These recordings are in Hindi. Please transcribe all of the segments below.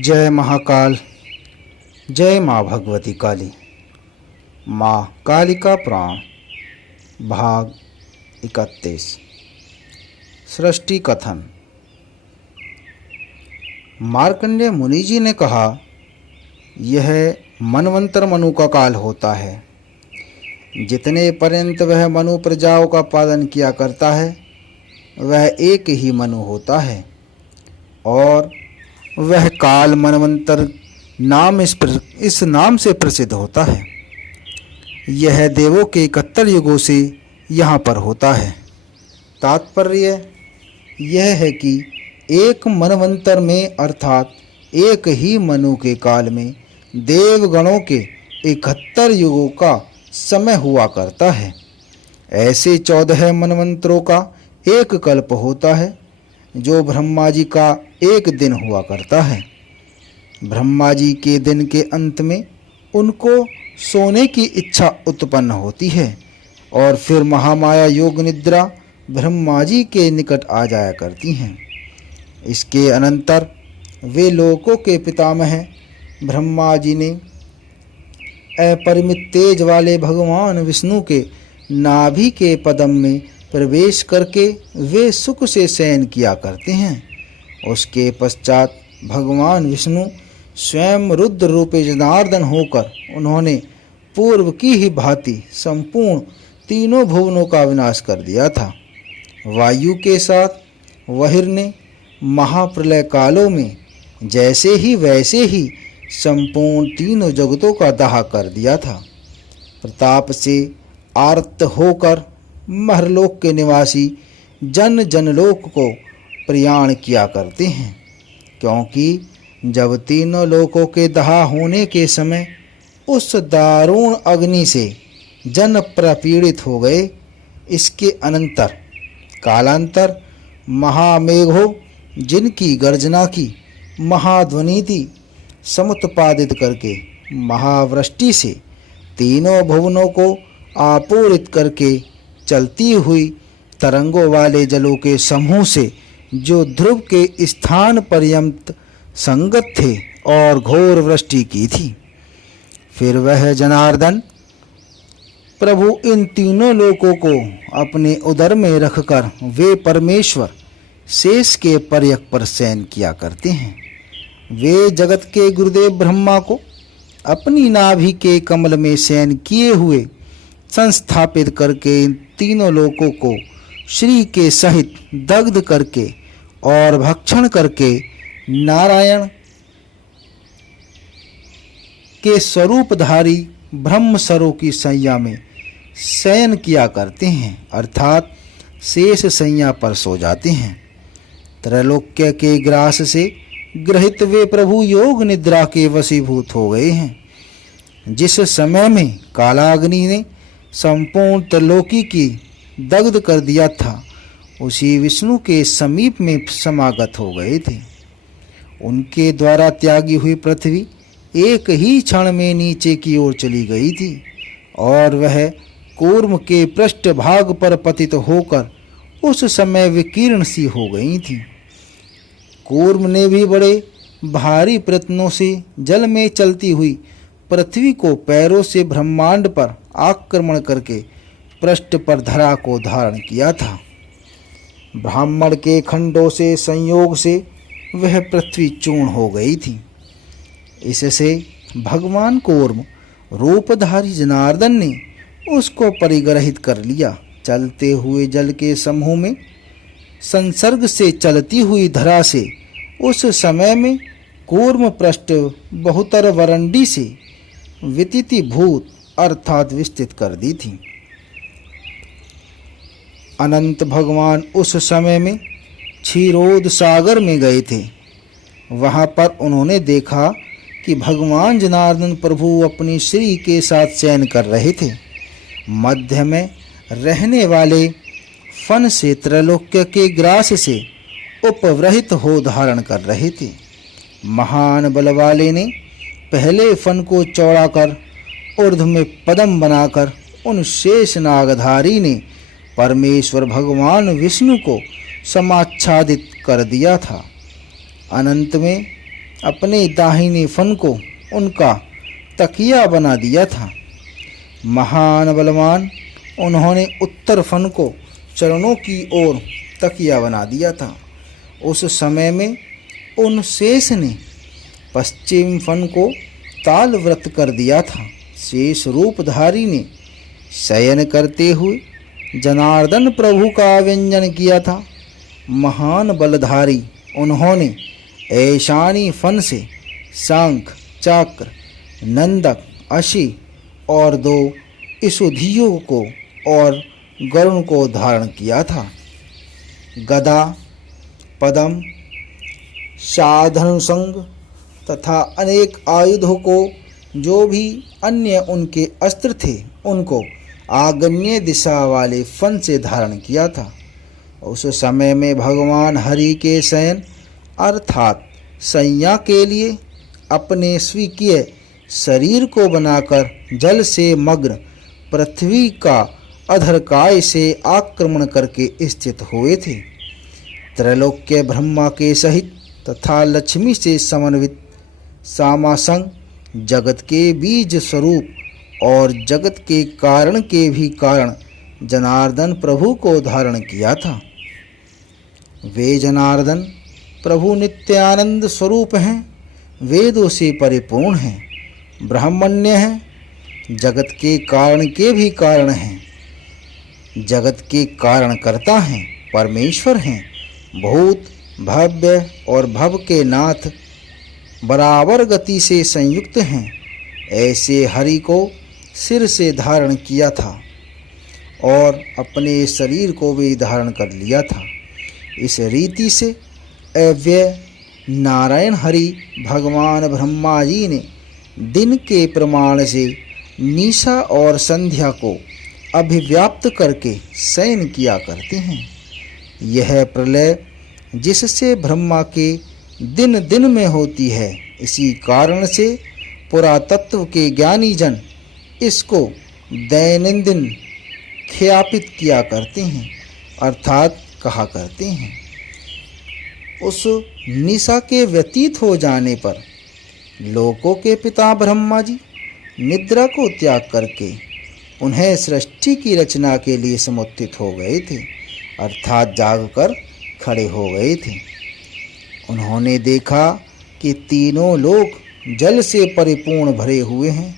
जय महाकाल, जय माँ भगवती काली। माँ कालिका पुराण भाग 31। सृष्टि कथन। मार्कंडेय मुनि जी ने कहा, यह मनवंतर मनु का काल होता है। जितने पर्यंत वह मनु प्रजाओं का पालन किया करता है वह एक ही मनु होता है, और वह काल मनवंतर नाम इस नाम से प्रसिद्ध होता है। यह देवों के 71 युगों से यहाँ पर होता है। तात्पर्य यह है कि एक मनवंतर में अर्थात एक ही मनु के काल में देवगणों के 71 युगों का समय हुआ करता है। ऐसे 14 मनवंतरों का एक कल्प होता है, जो ब्रह्मा जी का एक दिन हुआ करता है। ब्रह्मा जी के दिन के अंत में उनको सोने की इच्छा उत्पन्न होती है और फिर महामाया योग निद्रा ब्रह्मा जी के निकट आ जाया करती हैं। इसके अनंतर वे लोकों के पितामह ब्रह्मा जी ने अपरिमित तेज वाले भगवान विष्णु के नाभि के पद्म में प्रवेश करके वे सुख से शयन किया करते हैं। उसके पश्चात भगवान विष्णु स्वयं रुद्र रूपे जनार्दन होकर उन्होंने पूर्व की ही भांति संपूर्ण तीनों भुवनों का विनाश कर दिया था। वायु के साथ वहिर ने महाप्रलय कालों में जैसे ही वैसे ही संपूर्ण तीनों जगतों का दाह कर दिया था। प्रताप से आर्त होकर महरलोक के निवासी जन जनलोक को प्रयाण किया करते हैं, क्योंकि जब तीनों लोकों के दहा होने के समय उस दारुण अग्नि से जन प्रपीड़ित हो गए। इसके अनंतर कालांतर महामेघों जिनकी गर्जना की महाध्वनि थी समुत्पादित करके महावृष्टि से तीनों भुवनों को आपूरित करके चलती हुई तरंगों वाले जलों के समूह से जो ध्रुव के स्थान पर्यंत संगत थे और घोर वृष्टि की थी। फिर वह जनार्दन प्रभु इन तीनों लोकों को अपने उदर में रखकर वे परमेश्वर शेष के पर्यक पर शयन किया करते हैं। वे जगत के गुरुदेव ब्रह्मा को अपनी नाभि के कमल में शयन किए हुए संस्थापित करके इन तीनों लोकों को श्री के सहित दग्ध करके और भक्षण करके नारायण के स्वरूपधारी ब्रह्म सरो की सैया में शयन किया करते हैं, अर्थात शेष सैया पर सो जाते हैं। त्रैलोक्य के ग्रास से ग्रहित वे प्रभु योग निद्रा के वशीभूत हो गए हैं। जिस समय में कालाग्नि ने संपूर्ण त्रिलोकी की दग्ध कर दिया था, उसी विष्णु के समीप में समागत हो गए थे। उनके द्वारा त्यागी हुई पृथ्वी एक ही क्षण में नीचे की ओर चली गई थी और वह कूर्म के पृष्ठ भाग पर पतित होकर उस समय विकीर्ण सी हो गई थी। कूर्म ने भी बड़े भारी प्रयत्नों से जल में चलती हुई पृथ्वी को पैरों से ब्रह्मांड पर आक्रमण करके पृष्ठ पर धरा को धारण किया था। ब्राह्मण के खंडों से संयोग से वह पृथ्वी चूर्ण हो गई थी। इससे भगवान कूर्म रूपधारी जनार्दन ने उसको परिग्रहित कर लिया। चलते हुए जल के समूह में संसर्ग से चलती हुई धरा से उस समय में कूर्म पृष्ठ बहुतर वरंडी से वितिति भूत अर्थात विस्तृत कर दी थी। अनंत भगवान उस समय में क्षीरोद सागर में गए थे। वहां पर उन्होंने देखा कि भगवान जनार्दन प्रभु अपनी श्री के साथ शयन कर रहे थे। मध्य में रहने वाले फन से त्रैलोक्य के ग्रास से उपवृहित हो धारण कर रहे थे। महान बल वाले ने पहले फन को चौड़ा कर ऊर्ध्व में पद्म बनाकर उन शेष नागधारी ने परमेश्वर भगवान विष्णु को समाच्छादित कर दिया था। अनंत में अपने दाहिने फन को उनका तकिया बना दिया था। महान बलवान उन्होंने उत्तर फन को चरणों की ओर तकिया बना दिया था। उस समय में उन शेष ने पश्चिम फन को ताल व्रत कर दिया था। शेष रूपधारी ने शयन करते हुए जनार्दन प्रभु का व्यंजन किया था। महान बलधारी उन्होंने ऐशानी फन से शंख, चक्र, नंदक, अशी और 2 इषुधियों को और गरुण को धारण किया था। गदा, पदम, साधनुसंग तथा अनेक आयुधों को, जो भी अन्य उनके अस्त्र थे, उनको आग्नेय दिशा वाले फन से धारण किया था। उस समय में भगवान हरि के शयन अर्थात शय्या के लिए अपने स्वीकीय शरीर को बनाकर जल से मग्न पृथ्वी का अधरकाय से आक्रमण करके स्थित हुए थे। त्रैलोक्य ब्रह्मा के सहित तथा लक्ष्मी से समन्वित सामासंग जगत के बीज स्वरूप और जगत के कारण के भी कारण जनार्दन प्रभु को धारण किया था। वे जनार्दन प्रभु नित्यानंद स्वरूप हैं, वेदों से परिपूर्ण हैं, ब्राह्मण्य हैं, जगत के कारण के भी कारण हैं, जगत के कारण करता हैं, परमेश्वर हैं, भूत, भव्य और भव के नाथ, बराबर गति से संयुक्त हैं। ऐसे हरि को सिर से धारण किया था और अपने शरीर को भी धारण कर लिया था। इस रीति से अव्यय नारायण हरि भगवान ब्रह्मा जी ने दिन के प्रमाण से निशा और संध्या को अभिव्याप्त करके शयन किया करते हैं। यह प्रलय जिससे ब्रह्मा के दिन दिन में होती है, इसी कारण से पुरातत्व के ज्ञानी जन इसको दैनंदिन ख्यापित किया करते हैं, अर्थात कहा करते हैं। उस निशा के व्यतीत हो जाने पर लोकों के पिता ब्रह्मा जी निद्रा को त्याग करके उन्हें सृष्टि की रचना के लिए समुत्थित हो गए थे, अर्थात जागकर खड़े हो गए थे। उन्होंने देखा कि तीनों लोक जल से परिपूर्ण भरे हुए हैं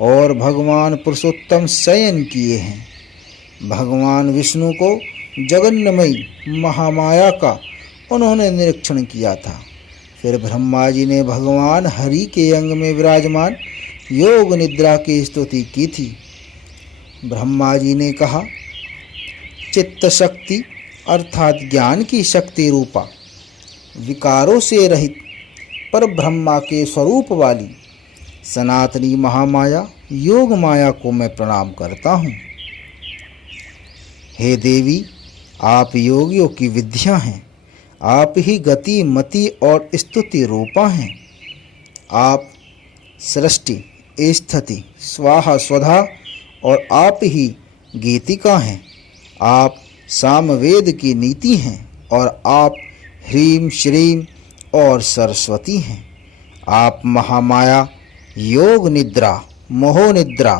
और भगवान पुरुषोत्तम शयन किए हैं। भगवान विष्णु को जगन्नमयी महामाया का उन्होंने निरीक्षण किया था। फिर ब्रह्मा जी ने भगवान हरि के अंग में विराजमान योग निद्रा की स्तुति की थी। ब्रह्मा जी ने कहा, चित्त शक्ति अर्थात ज्ञान की शक्ति रूपा विकारों से रहित पर ब्रह्मा के स्वरूप वाली सनातनी महामाया योग माया को मैं प्रणाम करता हूँ। हे देवी, आप योगियों की विद्या हैं, आप ही गति मति और स्तुति रूपा हैं। आप सृष्टि स्थिति स्वाहा स्वधा और आप ही गीतिका हैं। आप सामवेद की नीति हैं और आप ह्रीम श्रीम और सरस्वती हैं। आप महामाया योग निद्रा मोह निद्रा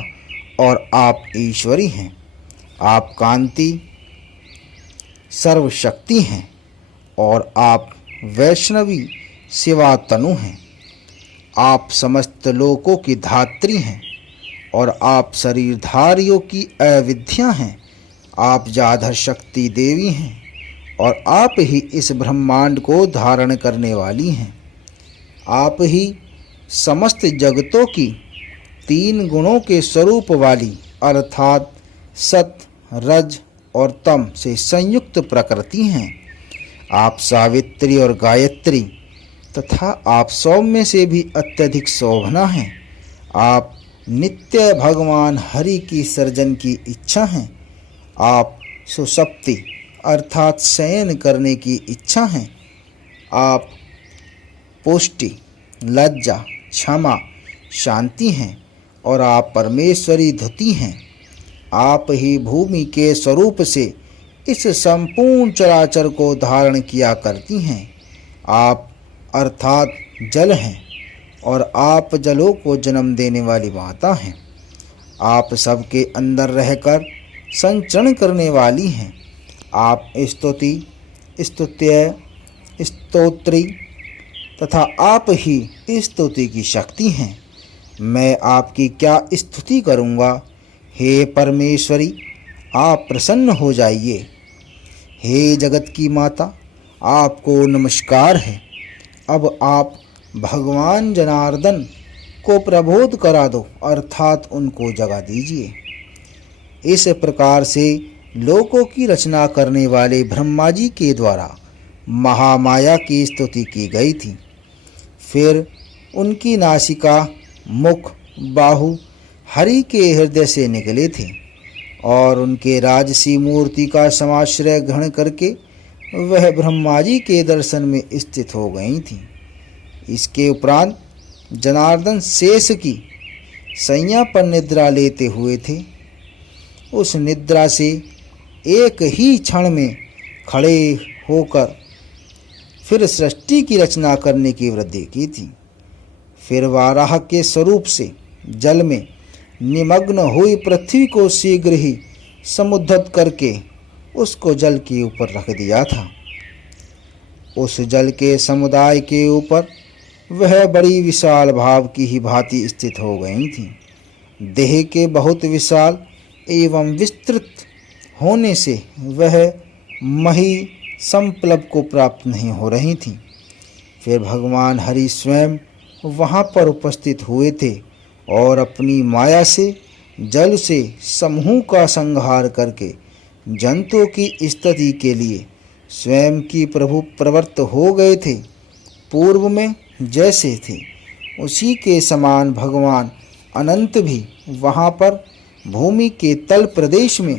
और आप ईश्वरी हैं। आप कांति सर्वशक्ति हैं और आप वैष्णवी शिवा तनु हैं। आप समस्त लोकों की धात्री हैं और आप शरीरधारियों की अविद्या हैं। आप जाधर शक्ति देवी हैं और आप ही इस ब्रह्मांड को धारण करने वाली हैं। आप ही समस्त जगतों की 3 गुणों के स्वरूप वाली अर्थात सत रज और तम से संयुक्त प्रकृति हैं। आप सावित्री और गायत्री तथा आप सौम्य से भी अत्यधिक शोभना हैं। आप नित्य भगवान हरि की सर्जन की इच्छा हैं। आप सुसप्ति अर्थात शयन करने की इच्छा हैं। आप पुष्टि लज्जा क्षमा शांति हैं और आप परमेश्वरी धुति हैं। आप ही भूमि के स्वरूप से इस संपूर्ण चराचर को धारण किया करती हैं। आप अर्थात जल हैं और आप जलों को जन्म देने वाली माता हैं। आप सबके अंदर रहकर संचरण करने वाली हैं। आप स्तुति, स्तुत्य, स्तोत्री तथा आप ही स्तुति की शक्ति हैं। मैं आपकी क्या स्तुति करूँगा। हे परमेश्वरी, आप प्रसन्न हो जाइए। हे जगत की माता, आपको नमस्कार है। अब आप भगवान जनार्दन को प्रबोध करा दो, अर्थात उनको जगा दीजिए। इस प्रकार से लोकों की रचना करने वाले ब्रह्मा जी के द्वारा महामाया की स्तुति की गई थी। फिर उनकी नासिका, मुख, बाहु हरि के हृदय से निकले थे और उनके राजसी मूर्ति का समाश्रय ग्रहण करके वह ब्रह्मा जी के दर्शन में स्थित हो गई थी। इसके उपरांत जनार्दन शेष की शैया पर निद्रा लेते हुए थे। उस निद्रा से एक ही क्षण में खड़े होकर फिर सृष्टि की रचना करने की वृद्धि की थी। फिर वाराह के स्वरूप से जल में निमग्न हुई पृथ्वी को शीघ्र ही समुद्धत करके उसको जल के ऊपर रख दिया था। उस जल के समुदाय के ऊपर वह बड़ी विशाल भाव की ही भांति स्थित हो गई थी। देह के बहुत विशाल एवं विस्तृत होने से वह मही संप्लव को प्राप्त नहीं हो रही थी। फिर भगवान हरि स्वयं वहाँ पर उपस्थित हुए थे और अपनी माया से जल से समूह का संहार करके जंतुओं की स्तुति के लिए स्वयं की प्रभु प्रवृत्त हो गए थे। पूर्व में जैसे थे उसी के समान भगवान अनंत भी वहाँ पर भूमि के तल प्रदेश में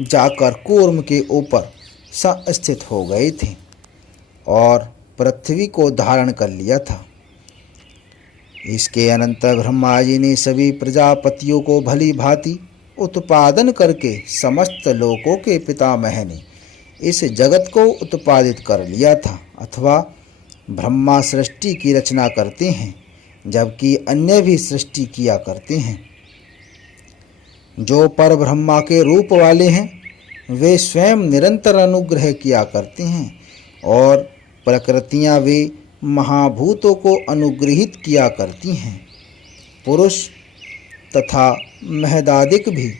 जाकर कूर्म के ऊपर स्थित हो गए थे और पृथ्वी को धारण कर लिया था। इसके अनंतर ब्रह्मा जी ने सभी प्रजापतियों को भली भांति उत्पादन करके समस्त लोकों के पितामह ने इस जगत को उत्पादित कर लिया था। अथवा ब्रह्मा सृष्टि की रचना करते हैं जबकि अन्य भी सृष्टि किया करते हैं। जो पर ब्रह्मा के रूप वाले हैं वे स्वयं निरंतर अनुग्रह किया करते हैं और प्रकृतियां वे महाभूतों को अनुग्रहित किया करती हैं। पुरुष तथा महदादिक भी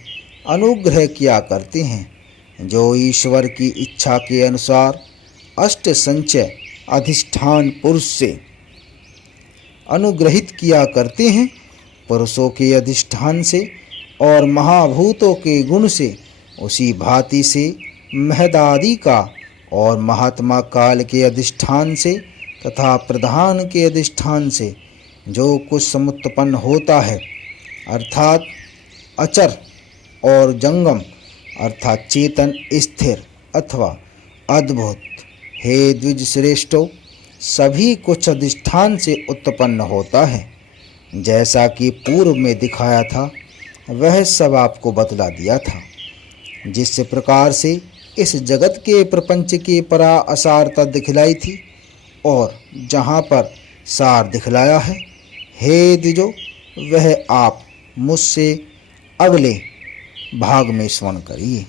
अनुग्रह किया करते हैं जो ईश्वर की इच्छा के अनुसार अष्ट संचय अधिष्ठान पुरुष से अनुग्रहित किया करते हैं। पुरुषों के अधिष्ठान से और महाभूतों के गुण से उसी भांति से महदादि का और महात्मा काल के अधिष्ठान से तथा प्रधान के अधिष्ठान से जो कुछ समुत्पन्न होता है अर्थात अचर और जंगम अर्थात चेतन, स्थिर अथवा अद्भुत, हे द्विज श्रेष्ठो, सभी कुछ अधिष्ठान से उत्पन्न होता है। जैसा कि पूर्व में दिखाया था वह सब आपको बतला दिया था। जिस प्रकार से इस जगत के प्रपंच की परा असारता दिखलाई थी और जहाँ पर सार दिखलाया है, हे द्विजो, वह आप मुझसे अगले भाग में स्मरण करिए।